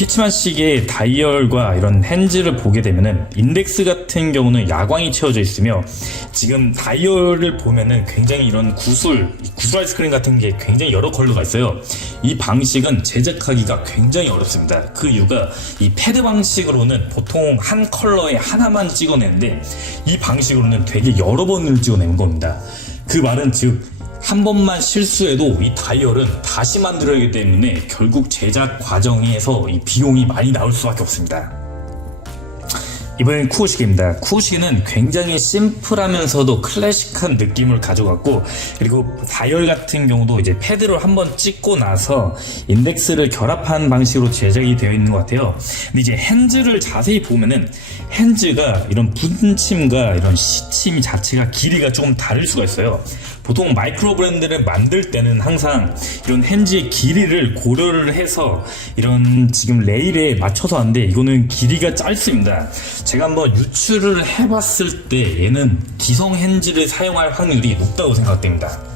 피치만 시계의 다이얼과 이런 핸즈를 보게 되면은 인덱스 같은 경우는 야광이 채워져 있으며 지금 다이얼을 보면은 굉장히 이런 구슬, 이 구슬 아이스크림 같은 게 굉장히 여러 컬러가 있어요. 이 방식은 제작하기가 굉장히 어렵습니다. 그 이유가 이 패드 방식으로는 보통 한 컬러에 하나만 찍어내는데 이 방식으로는 되게 여러 번을 찍어내는 겁니다. 그 말은 즉 한 번만 실수해도 이 다이얼은 다시 만들어야 하기 때문에 결국 제작 과정에서 이 비용이 많이 나올 수밖에 없습니다. 이번엔 쿠오시계입니다. 쿠오시계는 굉장히 심플하면서도 클래식한 느낌을 가져갔고 그리고 다이얼 같은 경우도 이제 패드를 한번 찍고 나서 인덱스를 결합한 방식으로 제작이 되어 있는 것 같아요. 근데 이제 핸즈를 자세히 보면은 핸즈가 이런 분침과 이런 시침 자체가 길이가 조금 다를 수가 있어요. 보통 마이크로 브랜드를 만들 때는 항상 이런 핸즈의 길이를 고려를 해서 이런 지금 레일에 맞춰서 하는데 이거는 길이가 짧습니다. 제가 한번 유출을 해봤을 때 얘는 기성 핸즈를 사용할 확률이 높다고 생각됩니다.